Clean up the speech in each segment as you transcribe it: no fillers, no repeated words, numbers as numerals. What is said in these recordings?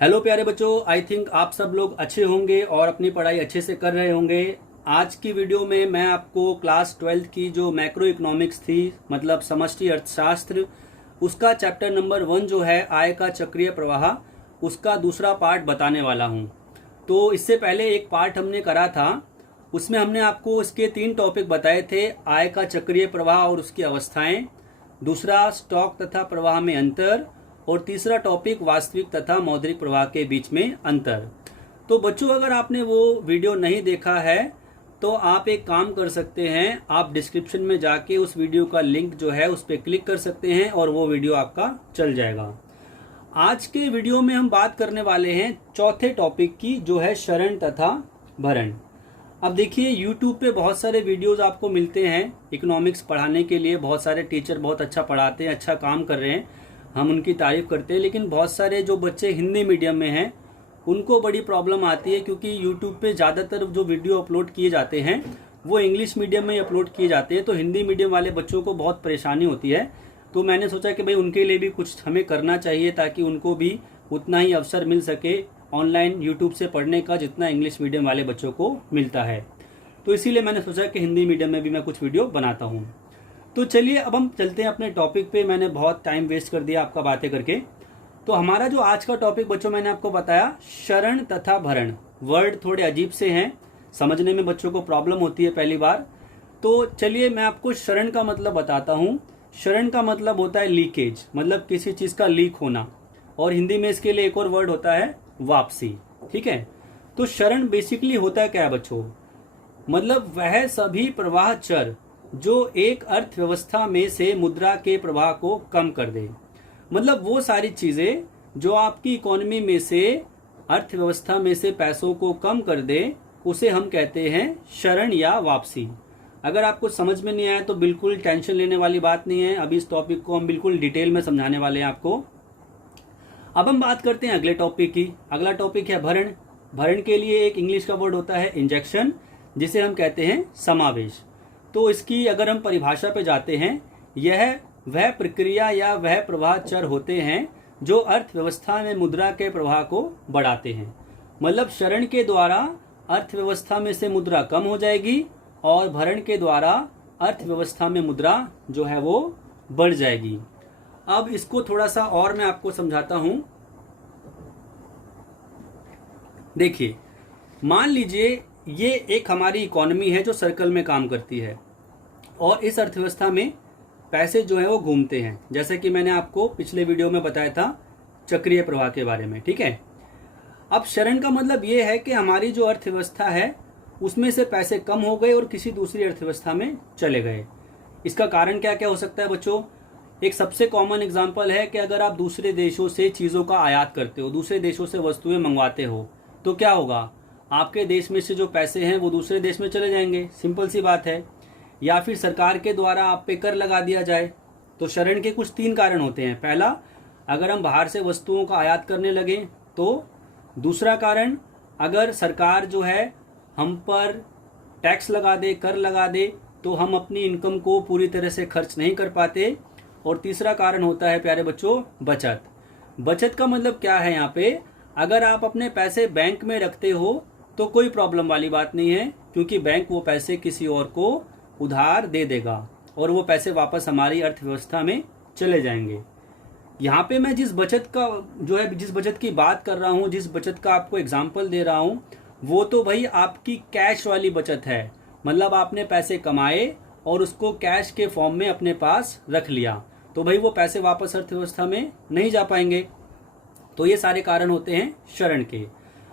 Hello प्यारे बच्चों, I think आप सब लोग अच्छे होंगे और अपनी पढ़ाई अच्छे से कर रहे होंगे। आज की वीडियो में मैं आपको क्लास 12th की जो मैक्रो इकोनॉमिक्स थी, मतलब समष्टि अर्थशास्त्र, उसका चैप्टर नंबर 1 जो है आय का चक्रीय प्रवाह, उसका दूसरा पार्ट बताने वाला हूं। तो इससे पहले एक पार्ट हमने करा था, उसमें हमने आपको इसके 3 टॉपिक बताए थे। आय का चक्रीय प्रवाह और उसकी अवस्थाएं, दूसरा स्टॉक तथा प्रवाह में अंतर, और तीसरा टॉपिक वास्तविक तथा मौद्रिक प्रवाह के बीच में अंतर। तो बच्चों, अगर आपने वो वीडियो नहीं देखा है तो आप एक काम कर सकते हैं, आप डिस्क्रिप्शन में जाके उस वीडियो का लिंक जो है उस पर क्लिक कर सकते हैं और वो वीडियो आपका चल जाएगा। आज के वीडियो में हम बात करने वाले हैं चौथे टॉपिक की, जो है शरण तथा भरण। अब देखिए, YouTube पे बहुत सारे वीडियोस आपको मिलते हैं इकोनॉमिक्स पढ़ाने के लिए। बहुत सारे टीचर बहुत अच्छा पढ़ाते हैं, अच्छा काम कर रहे हैं, हम उनकी तारीफ करते हैं। लेकिन बहुत सारे जो बच्चे हिंदी मीडियम में हैं उनको बड़ी प्रॉब्लम आती है, क्योंकि यूट्यूब पे ज़्यादातर जो वीडियो अपलोड किए जाते हैं वो इंग्लिश मीडियम में अपलोड किए जाते हैं, तो हिंदी मीडियम वाले बच्चों को बहुत परेशानी होती है। तो मैंने सोचा कि भाई उनके लिए भी कुछ हमें करना चाहिए, ताकि उनको भी उतना ही अवसर मिल सके ऑनलाइन यूट्यूब से पढ़ने का जितना इंग्लिश मीडियम वाले बच्चों को मिलता है। तो इसीलिए मैंने सोचा कि हिंदी मीडियम में भी मैं कुछ वीडियो बनाता हूँ। तो चलिए अब हम चलते हैं अपने टॉपिक पे। मैंने बहुत टाइम वेस्ट कर दिया आपका बातें करके। तो हमारा जो आज का टॉपिक बच्चों, मैंने आपको बताया शरण तथा भरण। वर्ड थोड़े अजीब से हैं, समझने में बच्चों को प्रॉब्लम होती है पहली बार। तो चलिए मैं आपको शरण का मतलब बताता हूँ। शरण का मतलब होता है लीकेज, मतलब किसी चीज का लीक होना, और हिंदी में इसके लिए एक और वर्ड होता है वापसी। ठीक है, तो शरण बेसिकली होता है क्या है बच्चों, मतलब वह सभी प्रवाह चर जो एक अर्थव्यवस्था में से मुद्रा के प्रवाह को कम कर दे। मतलब वो सारी चीजें जो आपकी इकोनॉमी में से, अर्थव्यवस्था में से पैसों को कम कर दे, उसे हम कहते हैं शरण या वापसी। अगर आपको समझ में नहीं आया तो बिल्कुल टेंशन लेने वाली बात नहीं है, अभी इस टॉपिक को हम बिल्कुल डिटेल में समझाने वाले हैं आपको। अब हम बात करते हैं अगले टॉपिक की। अगला टॉपिक है भरण। भरण के लिए एक इंग्लिश का वर्ड होता है इंजेक्शन, जिसे हम कहते हैं समावेश। तो इसकी अगर हम परिभाषा पे जाते हैं, यह वह प्रक्रिया या वह प्रवाह चर होते हैं जो अर्थव्यवस्था में मुद्रा के प्रवाह को बढ़ाते हैं। मतलब शरण के द्वारा अर्थव्यवस्था में से मुद्रा कम हो जाएगी और भरण के द्वारा अर्थव्यवस्था में मुद्रा जो है वो बढ़ जाएगी। अब इसको थोड़ा सा और मैं आपको समझाता हूं। देखिए, मान लीजिए ये एक हमारी इकोनॉमी है जो सर्कल में काम करती है, और इस अर्थव्यवस्था में पैसे जो है वो घूमते हैं, जैसे कि मैंने आपको पिछले वीडियो में बताया था चक्रीय प्रवाह के बारे में। ठीक है, अब शरण का मतलब ये है कि हमारी जो अर्थव्यवस्था है उसमें से पैसे कम हो गए और किसी दूसरी अर्थव्यवस्था में चले गए। इसका कारण क्या क्या हो सकता है बच्चों? एक सबसे कॉमन एग्जाम्पल है कि अगर आप दूसरे देशों से चीज़ों का आयात करते हो, दूसरे देशों से वस्तुएं मंगवाते हो, तो क्या होगा, आपके देश में से जो पैसे हैं वो दूसरे देश में चले जाएंगे, सिंपल सी बात है। या फिर सरकार के द्वारा आप पे कर लगा दिया जाए। तो शरण के कुछ 3 कारण होते हैं। पहला, अगर हम बाहर से वस्तुओं का आयात करने लगे तो। दूसरा कारण, अगर सरकार जो है हम पर टैक्स लगा दे, कर लगा दे, तो हम अपनी इनकम को पूरी तरह से खर्च नहीं कर पाते। और तीसरा कारण होता है प्यारे बच्चों, बचत। बचत का मतलब क्या है यहाँ पे, अगर आप अपने पैसे बैंक में रखते हो तो कोई प्रॉब्लम वाली बात नहीं है, क्योंकि बैंक वो पैसे किसी और को उधार दे देगा और वो पैसे वापस हमारी अर्थव्यवस्था में चले जाएंगे। यहाँ पे मैं जिस बचत का जो है, जिस बचत की बात कर रहा हूँ, जिस बचत का आपको एग्जाम्पल दे रहा हूँ, वो तो भाई आपकी कैश वाली बचत है। मतलब आपने पैसे कमाए और उसको कैश के फॉर्म में अपने पास रख लिया, तो भाई वो पैसे वापस अर्थव्यवस्था में नहीं जा पाएंगे। तो ये सारे कारण होते हैं शरण के।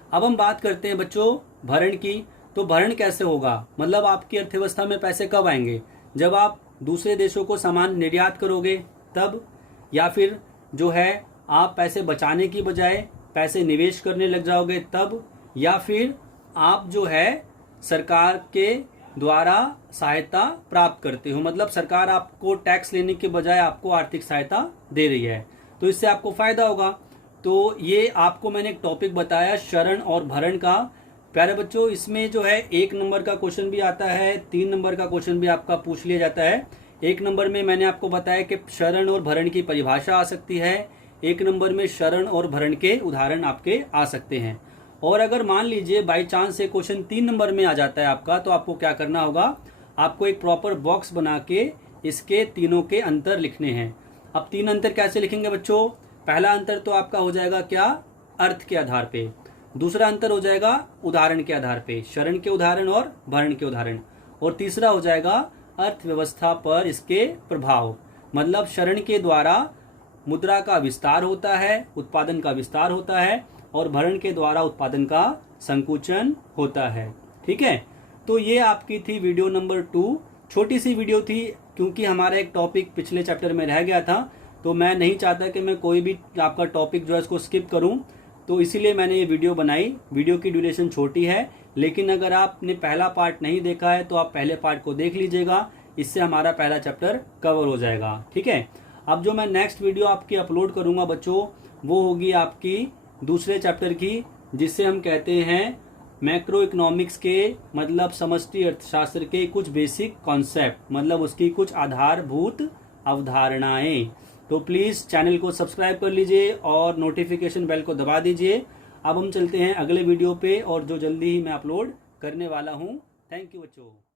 अब हम बात करते हैं बच्चों भरण की। तो भरण कैसे होगा, मतलब आपकी अर्थव्यवस्था में पैसे कब आएंगे? जब आप दूसरे देशों को सामान निर्यात करोगे तब, या फिर जो है आप पैसे बचाने की बजाय पैसे निवेश करने लग जाओगे तब, या फिर आप जो है सरकार के द्वारा सहायता प्राप्त करते हो, मतलब सरकार आपको टैक्स लेने के बजाय आपको आर्थिक सहायता दे रही है, तो इससे आपको फायदा होगा। तो ये आपको मैंने एक टॉपिक बताया शरण और भरण का। प्यारे बच्चों, इसमें जो है 1 नंबर का क्वेश्चन भी आता है, 3 नंबर का क्वेश्चन भी आपका पूछ लिया जाता है। 1 नंबर में मैंने आपको बताया कि शरण और भरण की परिभाषा आ सकती है, 1 नंबर में शरण और भरण के उदाहरण आपके आ सकते हैं। और अगर मान लीजिए बाई चांस से क्वेश्चन 3 नंबर में आ जाता है आपका, तो आपको क्या करना होगा, आपको एक प्रॉपर बॉक्स बना के इसके तीनों के अंतर लिखने हैं। अब 3 अंतर कैसे लिखेंगे बच्चों? पहला अंतर तो आपका हो जाएगा क्या, अर्थ के आधार पे। दूसरा अंतर हो जाएगा उदाहरण के आधार पे, शरण के उदाहरण और भरण के उदाहरण। और तीसरा हो जाएगा अर्थव्यवस्था पर इसके प्रभाव, मतलब शरण के द्वारा मुद्रा का विस्तार होता है, उत्पादन का विस्तार होता है, और भरण के द्वारा उत्पादन का संकुचन होता है। ठीक है, तो ये आपकी थी वीडियो नंबर 2। छोटी सी वीडियो थी क्योंकि हमारा एक टॉपिक पिछले चैप्टर में रह गया था, तो मैं नहीं चाहता कि मैं कोई भी आपका टॉपिक जो है इसको स्किप करूं, तो इसीलिए मैंने ये वीडियो बनाई। वीडियो की ड्यूरेशन छोटी है, लेकिन अगर आपने पहला पार्ट नहीं देखा है तो आप पहले पार्ट को देख लीजिएगा, इससे हमारा पहला चैप्टर कवर हो जाएगा। ठीक है, अब जो मैं नेक्स्ट वीडियो आपकी अपलोड करूंगा बच्चों, वो होगी आपकी दूसरे चैप्टर की, जिसे हम कहते हैं मैक्रो इकोनॉमिक्स के, मतलब समष्टि अर्थशास्त्र के कुछ बेसिक कॉन्सेप्ट, मतलब उसकी कुछ आधारभूत अवधारणाएं। तो प्लीज चैनल को सब्सक्राइब कर लीजिए और नोटिफिकेशन बेल को दबा दीजिए। अब हम चलते हैं अगले वीडियो पे, और जो जल्दी ही मैं अपलोड करने वाला हूं। थैंक यू बच्चों।